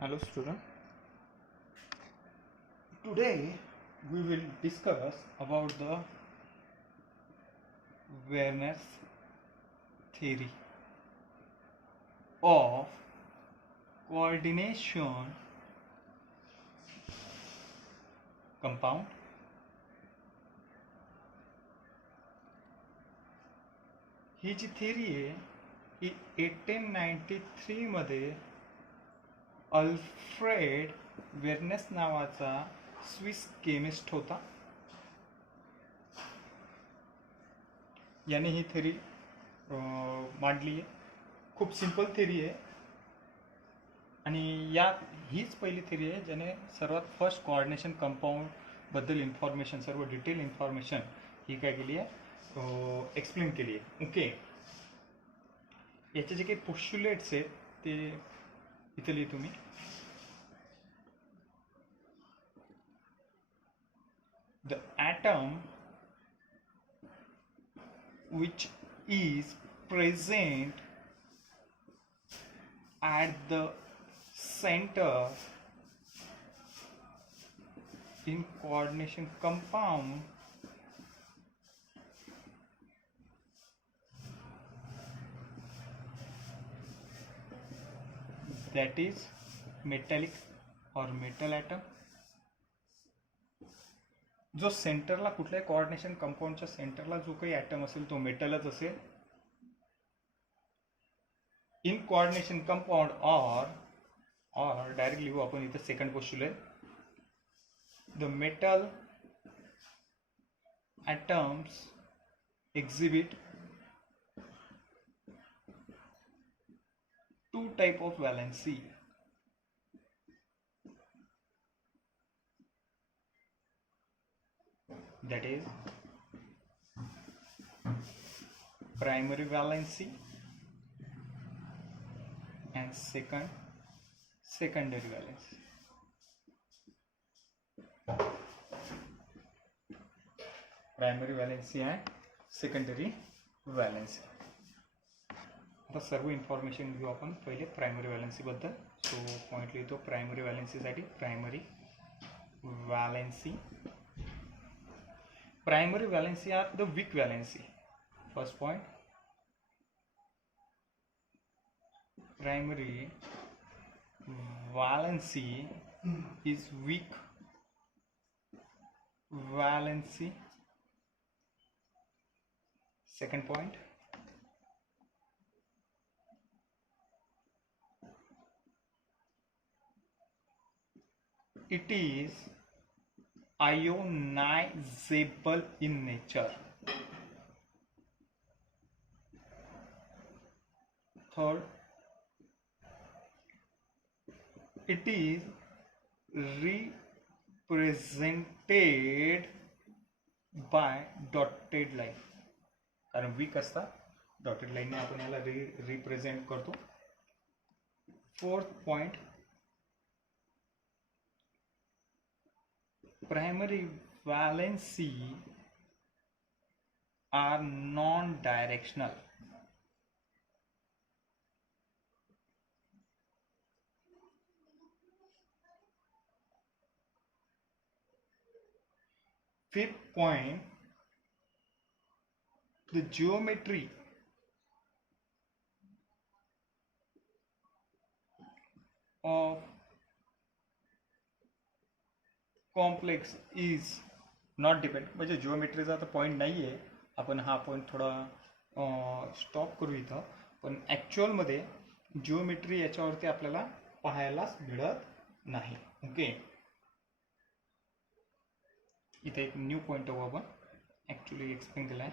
Hello student. Today we will discuss about the Werner's theory of coordination compound. ही जी theory आहे ही 1893 मध्ये अल्फ्रेड वेर्नेस नावाचा स्विस केमिस्ट होता. याने ही थिअरी मांडली आहे. खूप सिंपल थिअरी आहे आणि हीच पहिली थिअरी आहे ज्याने सर्वात फर्स्ट कोऑर्डिनेशन कंपाऊंड बद्दल इन्फॉर्मेशन, सर्व डिटेल इन्फॉर्मेशन ही काय केली आहे, एक्सप्लेन केली आहे. ओके, याचे जे काही पोस्ट्युलेट्स आहेत ते इथे लिहितो मी. The atom which is present at the center in coordination compound that is metallic or metal atom. जो सेंटरला कुठल्याही कोऑर्डिनेशन कंपाऊंडच्या सेंटरला जो काही ॲटम असेल तो मेटलच असेल. इन कोऑर्डिनेशन कंपाऊंड और डायरेक्ट लिहू आपण इथे second postulate. The metal atoms exhibit two type of valency. That is primary valency and secondary valency. Primary valency and secondary valency. आता सर्व इन्फॉर्मेशन घेऊ आपण पहिले प्रायमरी वॅलेन्सी बद्दल. सो पॉईंट लिहितो प्रायमरी वॅलेन्सीसाठी. Primary valency are the weak valency. First point, primary valency is weak valency. Second point, it is ionizable in nature. Third, it is represented by dotted line. कारण weak असतात, dotted लाईनने आपण याला represent करतो. Fourth point, primary valency are non directional. Fifth point, the geometry of complex is not depend. म्हणजे जिओमेट्रीचा आता point नाही आहे, आपण हा पॉईंट थोडा स्टॉप करू इथं. पण ॲक्च्युअलमध्ये जिओमेट्री याच्यावरती आपल्याला पाहायलाच मिळत नाही. ओके, इथे एक न्यू पॉईंट हवं आपण ॲक्च्युअली एक्सप्लेन केला आहे.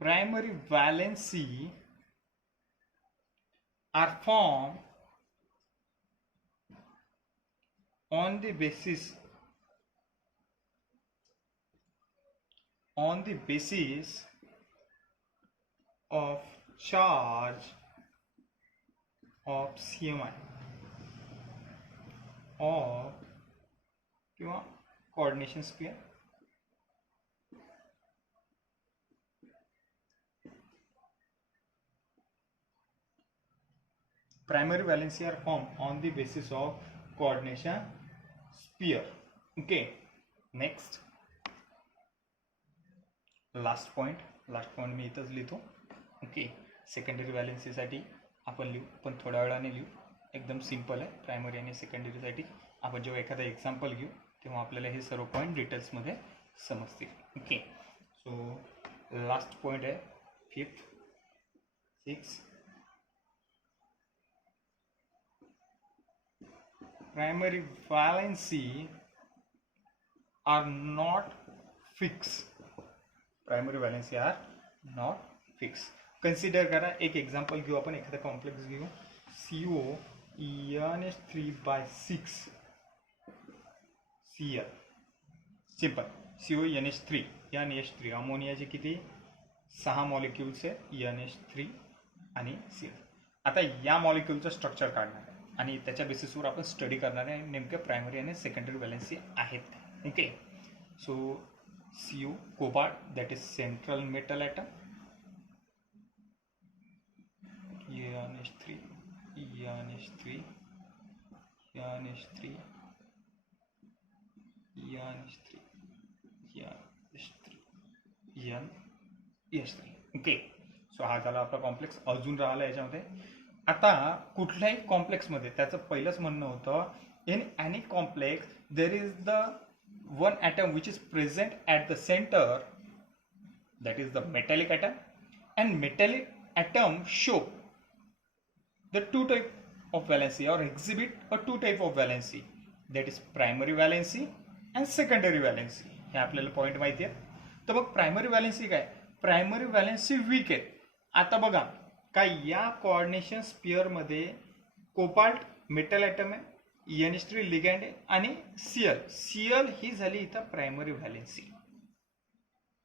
Primary valency are form on the basis of charge of CMI or किंवा coordination sphere. Primary valency are formed on the basis of coordination sphere. Okay, next last point मी इथंच लिहितो. Okay, secondary व्हॅलेन्सीसाठी आपण लिहू, पण थोड्या वेळाने लिहू. एकदम सिम्पल आहे. प्रायमरी आणि सेकंडरीसाठी आपण जेव्हा एखादा एक्झाम्पल घेऊ तेव्हा आपल्याला हे सर्व पॉईंट डिटेल्समध्ये समजतील. ओके, सो लास्ट पॉईंट आहे 5th 6. Primary valency are not fixed. Primary valency are not fixed. Consider करा, एक एक्झाम्पल घेऊ आपण, एखादा कॉम्प्लेक्स घेऊ. CO NH3/6 Cl. Simple. CO NH3 NH3 अमोनियाचे किती 6 मॉलिक्युल्स आहेत, NH3 आणि Cl. आता या मॉलिक्युलचं स्ट्रक्चर काढणार आहे आणि त्याच्या बेसिसवर आपण स्टडी करणार आहे नेमक्या प्रायमरी आणि सेकंडरी व्हॅलेन्सी आहेत. Okay, so CO cobalt, that is central metal atom. NH3 NH3 NH3 NH3 NH3. Okay, so हा झाला आपला कॉम्प्लेक्स. अजून राहिला याच्यामध्ये. आता कुठल्याही कॉम्प्लेक्समध्ये त्याचं पहिलंच म्हणणं होतं, in any complex there is the one atom which is present at the center, that is the metallic atom, and metallic atom show the two type of valency or exhibit a two type of valency, that is primary valency and secondary valency. हे आपल्याला point माहिती आहे. तर मग primary valency काय? Primary valency weak आहे. आता बघा काय, या कोऑर्डिनेशन स्पिअरमध्ये कोबाल्ट मेटल ॲटम आहे, NH3 लिगँड आहे आणि Cl ही झाली इथं primary valency.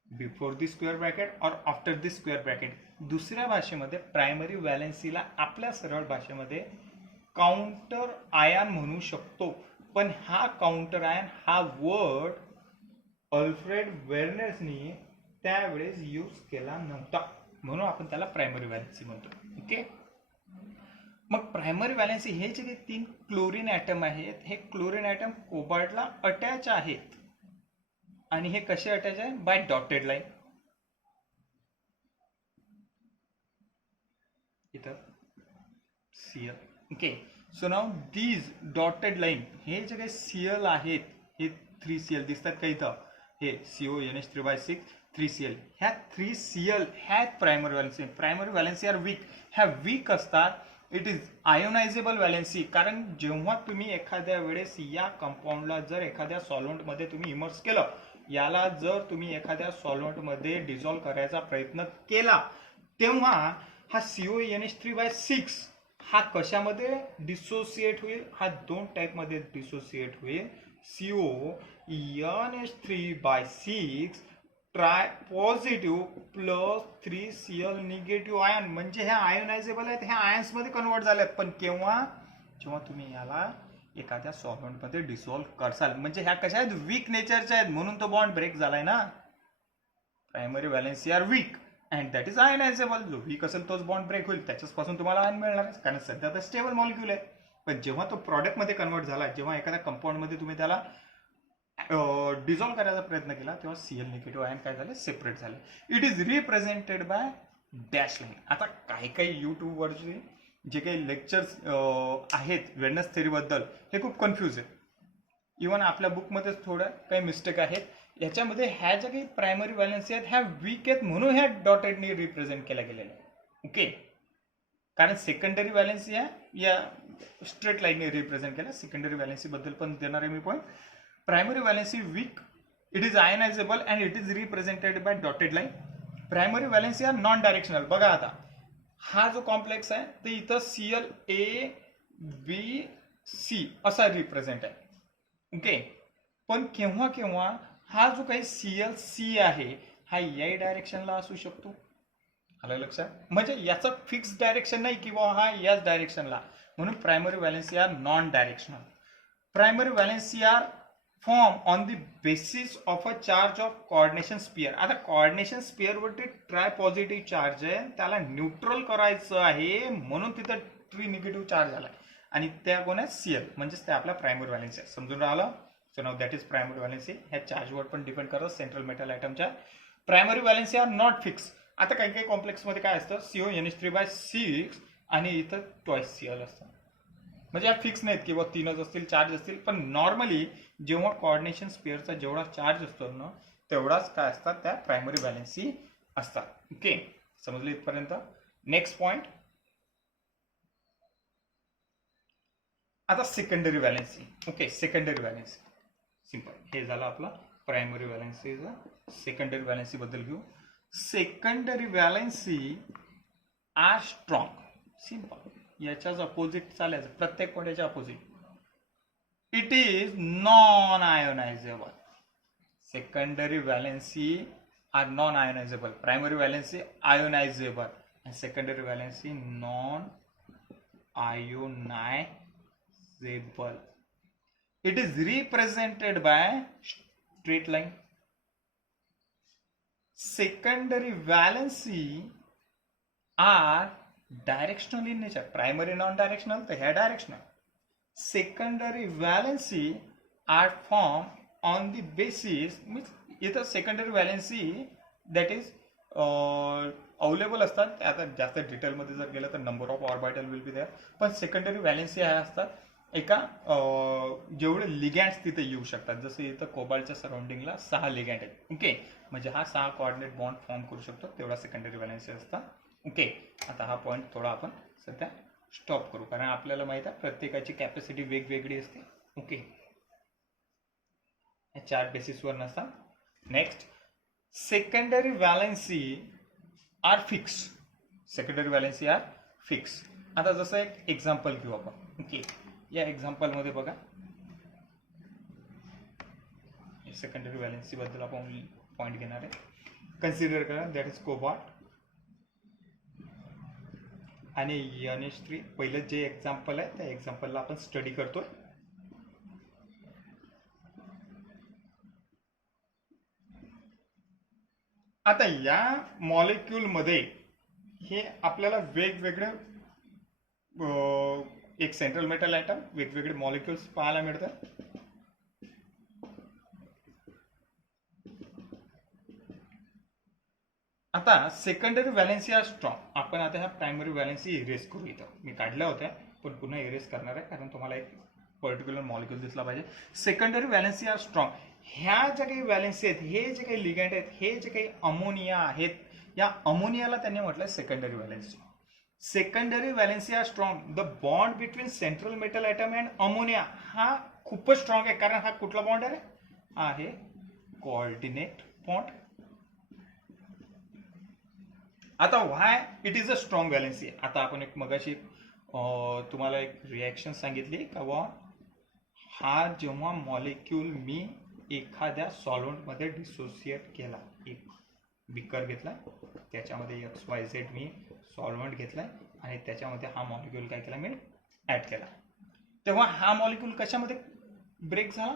Before the square bracket और आफ्टर दी स्क्वेअर ब्रॅकेट. दुसऱ्या भाषेमध्ये प्रायमरी व्हॅलेन्सीला आपल्या सरळ भाषेमध्ये काउंटर आयन म्हणू शकतो. पण हा काउंटर आयन हा वर्ड अल्फ्रेड वेर्नेसनी त्यावेळेस यूज केला नव्हता, म्हणून आपण त्याला प्रायमरी व्हॅलेन्सी म्हणतो. ओके, मग प्रायमरी व्हॅलेन्सी हे जे 3 क्लोरीन ॲटम आहेत, हे क्लोरीन ॲटम कोबाल्टला अटॅच आहेत. आणि हे कसे अटॅच आहे? By dotted line. इथं Cl. Okay, so now these dotted line, हे जे काही Cl आहेत, हे 3Cl दिसतात का इथं? हे CO NH3/6 3Cl. ह्या 3Cl ह्या primary valency. Primary valency are weak. ह्या वीक असतात. It is ionisable valency. कारण जेव्हा तुम्ही एखाद्या वेळेस या कंपाऊंडला जर एखाद्या सॉल्व्हंटमध्ये तुम्ही इमर्स केलं, याला जर तुम्ही एखाद्या सॉल्व्हंटमध्ये डिझॉल्व्ह करायचा प्रयत्न केला, तेव्हा हा CO NH3/6 हा कशामध्ये डिसोसिएट होईल? हा 2 टाईपमध्ये डिसोसिएट होईल. CO NH3/6 try positive plus 3Cl negative ion, म्हणजे ह्या आयोनायझेबल आहेत, ह्या आयन्समध्ये कन्वर्ट झाल्यात. पण केव्हा? जेव्हा तुम्ही याला एखाद्या सॉल्व्हंटमध्ये डिसॉल्व्ह करसाल. म्हणजे ह्या कशा आहेत? वीक नेचरच्या आहेत, म्हणून तो बॉन्ड ब्रेक झालाय ना. Primary valency are weak and that is ionisable. जो वीक असेल तोच बॉन्ड ब्रेक होईल, त्याच्यापासून तुम्हाला आयन मिळणार आहे, कारण सध्या तर स्टेबल मॉलिक्यूल आहे. पण जेव्हा तो प्रॉडक्टमध्ये कन्वर्ट झाला, जेव्हा एखाद्या कंपाऊंडमध्ये तुम्ही त्याला डिझॉल्व्ह करायचा प्रयत्न केला, तेव्हा Cl निगेटिव्ह आयन काय झाले? सेपरेट झाले. It is represented bye dash line. आता काही यूट्यूबवरचे जे काही लेक्चर्स आहेत वेर्नस थेअरीबद्दल, हे खूप कन्फ्यूज आहेत. इव्हन आपल्या बुकमध्ये थोड्या काही मिस्टेक आहेत. याच्यामध्ये ह्या ज्या काही प्रायमरी व्हॅलेन्सी आहेत ह्या वीक आहेत, म्हणून ह्या डॉटेडनी रिप्रेझेंट केल्या गेलेल्या आहेत. ओके, कारण सेकंडरी व्हॅलेन्सी या स्ट्रेट लाईनने रिप्रेझेंट केल्या. सेकंडरी व्हॅलेन्सी बद्दल पण देणार आहे मी point. Primary valency weak, it is ionisable and it is represented by dotted line. Primary valency are non directional. बघा आता हा जो कॉम्प्लेक्स आहे ते इथं Cl ABC असा रिप्रेझेंट आहे. ओके, पण केव्हा केव्हा हा जो काही ClC आहे हा या डायरेक्शनला असू शकतो. आलं लक्षात? म्हणजे याचं फिक्स डायरेक्शन नाही की बाबा हा याच डायरेक्शनला, म्हणून primary valency are non directional. Primary valency are form on the basis of a charge of coordination sphere. आता कोऑर्डिनेशन स्पियरवरती ट्राय पॉझिटिव्ह चार्ज आहे, त्याला न्यूट्रल करायचं आहे, म्हणून तिथं 3 निगेटिव्ह चार्ज आलाय. आणि त्या कोण आहे सीएल, म्हणजेच ते आपला प्रायमरी व्हॅलेन्सी आहे. समजून राहिलं? So now that is primary valency. ह्या चार्जवर पण डिपेंड करत सेंट्रल मेटल आयटमच्या. Primary valency are not fix. आता काही काही कॉम्प्लेक्समध्ये काय असतं, CO NH3/6 आणि इथं ट्वाईस सीएल असतं. म्हणजे या फिक्स नाहीत की बघ 3च असतील, चार्ज असतील, पण नॉर्मली जेव्हा कोऑर्डिनेशन स्पेअरचा जेवढा चार्ज असतो ना तेवढाच काय असतात त्या प्रायमरी व्हॅलेन्सी असतात. ओके, समजलं इथपर्यंत? नेक्स्ट पॉइंट, आता secondary valency. Okay, secondary valency simple, हे झालं आपला प्रायमरी व्हॅलेन्सीचा. सेकंडरी व्हॅलेन्सी बद्दल घेऊ. Secondary valency are strong. Simple, याच्याच अपोजिट चालायचं, प्रत्येक पॉईंट याच्या opposite. It is non ionisable. Secondary valency are non ionisable. Primary valency ionisable and secondary valency non-ionizable. It is represented by straight line. Secondary valency are directional in nature. Primary non-directional, तो है directional. Secondary valency are formed on the basis, means इथं secondary valency that is available असतात. आता जास्त डिटेलमध्ये जर गेलं तर number of orbital will be there, पण सेकंडरी व्हॅलेन्सी आहे असतात एका जेवढे लिगँड्स तिथे येऊ शकतात. जसं इथं कोबाल्टच्या सराउंडिंगला 6 लिगँड आहेत. ओके, म्हणजे हा 6 कोऑर्डिनेट बॉन्ड फॉर्म करू शकतो, तेवढा सेकंडरी व्हॅलेन्सी असतात. ओके, आता हा पॉईंट थोडा आपण सध्या स्टॉप करू, कारण आपल्याला माहित आहे प्रत्येकाची कॅपॅसिटी वेगवेगळी असते. ओके, या 4 बेसिसवर नसतात. Next, secondary valency are fix. Secondary valency are fix. आता जसं एक एक्झाम्पल घेऊ आपण. ओके, या एक्झाम्पलमध्ये बघा, सेकंडरी व्हॅलेन्सी बद्दल आपण पॉईंट घेणार आहे. कन्सिडर करा, दॅट इज कोबाल्ट आणि NH3. पहिलं जे एक्झाम्पल आहे त्या एक्झाम्पलला आपण स्टडी करतोय. आता या मॉलिक्यूलमध्ये हे आपल्याला वेगवेगळे एक सेंट्रल मेटल आयटम, वेगवेगळे मॉलिक्युल्स पाहायला मिळतात. आता सेकंडरी व्हॅलेन्सी आर स्ट्रॉंग. आपण आता ह्या प्रायमरी व्हॅलेन्सी इरेज करू. इथं मी काढल्या होत्या पण पुन्हा इरेज करणार आहे, कारण तुम्हाला एक पर्टिक्युलर मॉलिक्यूल दिसला पाहिजे. Secondary valency are strong. ह्या ज्या काही व्हॅलेन्सी आहेत, हे जे काही लिगँड आहेत, हे जे काही अमोनिया आहेत, या अमोनियाला त्यांनी म्हटलं secondary valency. Secondary valency are strong. The bond between central metal atom and ammonia हा खूपच स्ट्रॉंग आहे, कारण हा कुठला बॉन्ड आहे? हा आहे कोऑर्डिनेट बॉन्ड. आता why it is a strong valency. आता आपण एक मगाशी तुम्हाला एक रिॲक्शन सांगितली का बा, हा जेव्हा मॉलिक्यूल मी एखाद्या सॉल्व्हंटमध्ये डिसोसिएट केला, एक बिकर घेतला, त्याच्यामध्ये XYZ मी सॉल्व्हंट घेतलाय आणि त्याच्यामध्ये हा मॉलिक्यूल काय केला, मी ऍड केला, तेव्हा हा मॉलिक्यूल कशामध्ये ब्रेक झाला?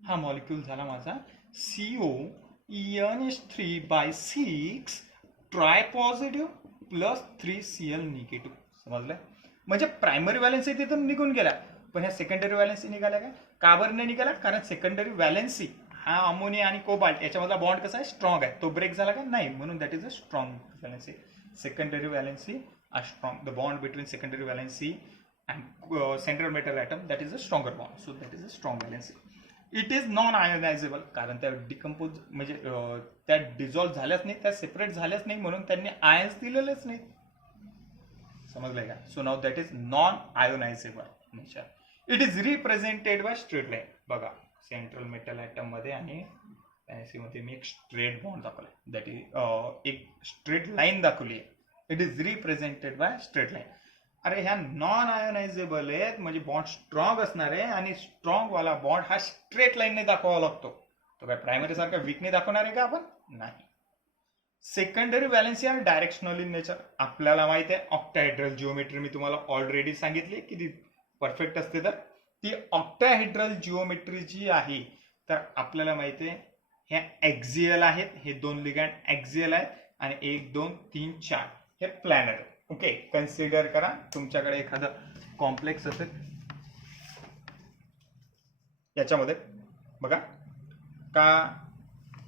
हा मॉलिक्यूल झाला माझा CONH3/6 try positive plus 3Cl negative. समजलं? म्हणजे प्रायमरी व्हॅलेन्सी तिथून निघून गेल्या, पण ह्या सेकंडरी व्हॅलेन्सी निघाल्या का बरं नाही निघाल्या? कारण सेकंडरी व्हॅलेन्सी हा अमोनिया आणि कोबाल्ट याच्यामधला बॉन्ड कसा आहे? स्ट्रॉंग आहे. तो ब्रेक झाला का? नाही, म्हणून that is a strong valency. Secondary valency are strong. The bond between secondary valency and central metal atom that is a stronger bond. So that is a strong valency. It is non ionisable, कारण त्या decompose म्हणजे त्या dissolve झाल्याच नाही, त्या separate झाल्याच नाही, म्हणून त्यांनी आयन्स दिलेलेच नाही. समजलंय का? So now that is non ionisable nature. It is represented by straight line. बघा, सेंट्रल मेटल आयटम मध्ये आणि NC मध्ये मी एक स्ट्रेट बॉन्ड दाखवलाय, दॅट इज एक स्ट्रेट लाईन दाखवली आहे. It is represented by straight line. अरे ह्या नॉन आयोनायझेबल आहेत, म्हणजे बॉन्ड स्ट्रॉंग असणार आहे, आणि स्ट्रॉंग वाला बॉन्ड हा स्ट्रेट लाईनने दाखवावा लागतो. तो काय प्रायमरी सारखा वीकने दाखवणार आहे का आपण? नाही. Secondary valency are directional in nature. आपल्याला माहिती आहे ऑक्टाहेड्रल जिओमेट्री मी तुम्हाला ऑलरेडी सांगितली किती परफेक्ट असते. तर ती ऑक्टाहेड्रल जिओमेट्री जी आहे, तर आपल्याला माहिती आहे ह्या एक्झियल आहेत, हे 2 लिगँड एक्झियल आहेत, आणि 1 2 3 4 हे प्लॅनर. ओके, कन्सिडर करा तुमच्याकडे एखादं कॉम्प्लेक्स असेल, याच्यामध्ये बघा का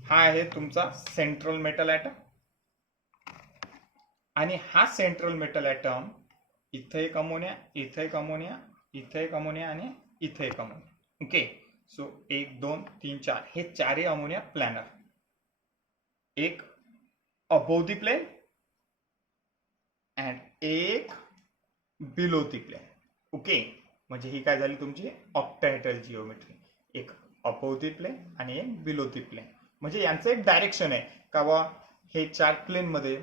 हा आहे तुमचा सेंट्रल मेटल ॲटम, आणि हा सेंट्रल मेटल ॲटम इथं एक अमोनिया, इथं एक अमोनिया, इथं एक अमोनिया आणि इथं एक अमोनिया. ओके, सो 1 2 3 4 हे चारही अमोनिया प्लॅनर, एक अबोव द प्लेन अँड एक बिलो द प्लेन. ओके, म्हणजे ही काय झाली तुमची ऑक्टाहेड्रल जिओमेट्री, एक अबोव द प्लेन आणि एक बिलो द प्लेन. म्हणजे यांचं एक डायरेक्शन आहे का बा हे चार प्लेनमध्ये,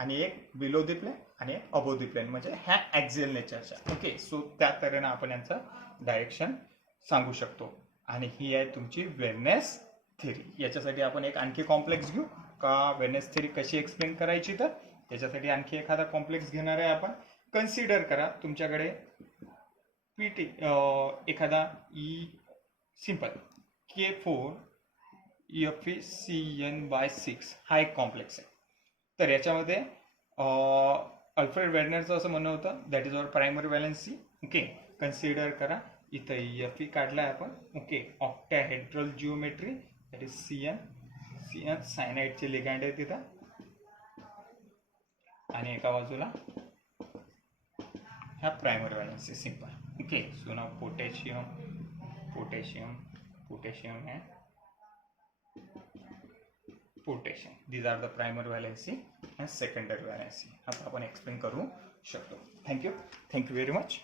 आणि एक बिलो द प्लेन आणि एक अबोव द प्लेन, म्हणजे ह्या ॲक्झियल नेचरच्या. ओके, सो त्या तऱ्हेनं आपण यांचं डायरेक्शन सांगू शकतो. आणि ही आहे तुमची वेलनेस थेरी. याच्यासाठी आपण एक आणखी कॉम्प्लेक्स घेऊ का वेलनेस थेरी कशी एक्सप्लेन करायची, तर त्याच्यासाठी आणखी एखादा कॉम्प्लेक्स घेणार आहे आपण. कन्सिडर करा तुमच्याकडे पीटी एखादा सिंपल K4 FeCN/6 हा एक कॉम्प्लेक्स आहे. तर याच्यामध्ये अल्फ्रेड वेर्नरचं असं म्हणणं होतं that is our primary valency. Okay, consider करा इथं Fe काढलाय आपण. Okay, octahedral geometry that is CN सायनाइडचे ligand आहे तिथं, आणि एका बाजूला ह्या primary valency simple. Okay, so now potassium and potassium, these are the primary valency and secondary valency. आता आपण एक्सप्लेन करू शकतो. Thank you very much.